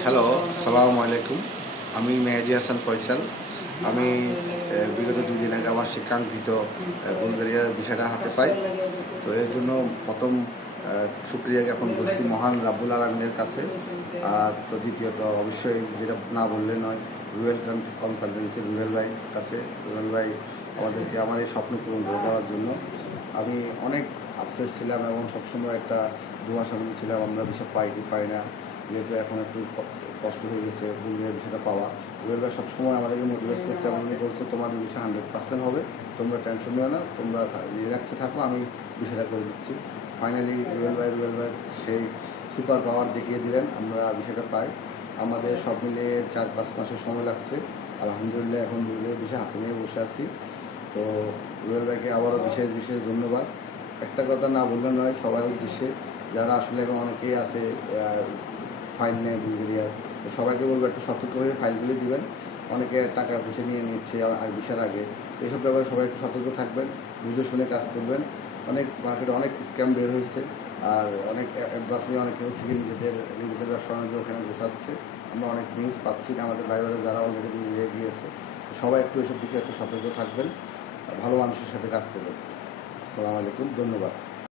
Hello, আসসালামু আলাইকুম। আমি মেহেদী হাসান ফয়সাল। আমি বিগত ২ দিন আগে আমার সেই কাঙ্ক্ষিত বুলগেরিয়ার ভিসাটা হাতে পাই। তো এর জন্য ১ম শুকরিয়া জ্ঞাপন করছি মহান রাব্বুল আলামিনের কাছে। আর তো দ্বিতীয়ত অবশ্যই যেটা না বললে নয়, রুয়েল কনসালটেন্সি রুয়েল ভাইয়ের কাছে। রুয়েল ভাই আমাদেরকে আমার এই স্বপ্ন পূরণ করে দেওয়ার জন্য। আমি অনেক আপসেট ছিলাম এবং সবসময় একটা দুয়াশার মধ্যে ছিলাম আমরা ভিসা পাই কি পাই না। যেহেতু এখন একটু কষ্ট হয়ে গেছে বুলগেরিয়ার ভিসাটা পাওয়া। রুয়েল ভাই সবসময় আমাদেরকে মোটিভেট করতে এবং উনি বলছে তোমাদের ভিসা 100% হবে, তোমরা টেনশন নিও না, তোমরা রিল্যাক্সে থাকো, আমি ভিসাটা করে দিচ্ছি। ফাইনালি রুয়েল ভাই সেই সুপার পাওয়ার দেখিয়ে দিলেন, আমরা ভিসাটা পাই। আমাদের সব মিলিয়ে ৪-৫ মাসের সময় লাগছে। আলহামদুলিল্লাহ এখন বুলগেরিয়ার ভিসা হাতে নিয়ে বসে আছি। তো রুয়েল ভাইকে আবারও বিশেষ ধন্যবাদ। একটা কথা না বললে নয় সবার উদ্দেশ্যে, যারা আসলে এখন অনেকেই আছে ফাইল নেয় বুলগেরিয়ার, তো সবাইকে বলবো একটু সতর্কভাবে ফাইলগুলি দিবেন। অনেকে টাকা পয়সা নিয়ে নিচ্ছে আর ভিসার আগে, এসব ব্যাপারে সবাই একটু সতর্ক থাকবেন, বুঝে শুনে কাজ করবেন। অনেক মার্কেটে অনেক স্ক্যাম বের হয়েছে, আর অনেক অ্যাডভান্স নিয়ে অনেকে হচ্ছে কি নিজেদের ব্যবসা বাণিজ্য ওখানে গোছাচ্ছে। আমরা অনেক নিউজ পাচ্ছি না, আমাদের বাইরে যারা অলরেডি বুলগেরিয়া গিয়েছে। সবাই একটু এসব বিষয়ে একটু সতর্ক থাকবেন, ভালো মানুষের সাথে কাজ করবেন। আসসালামু আলাইকুম, ধন্যবাদ।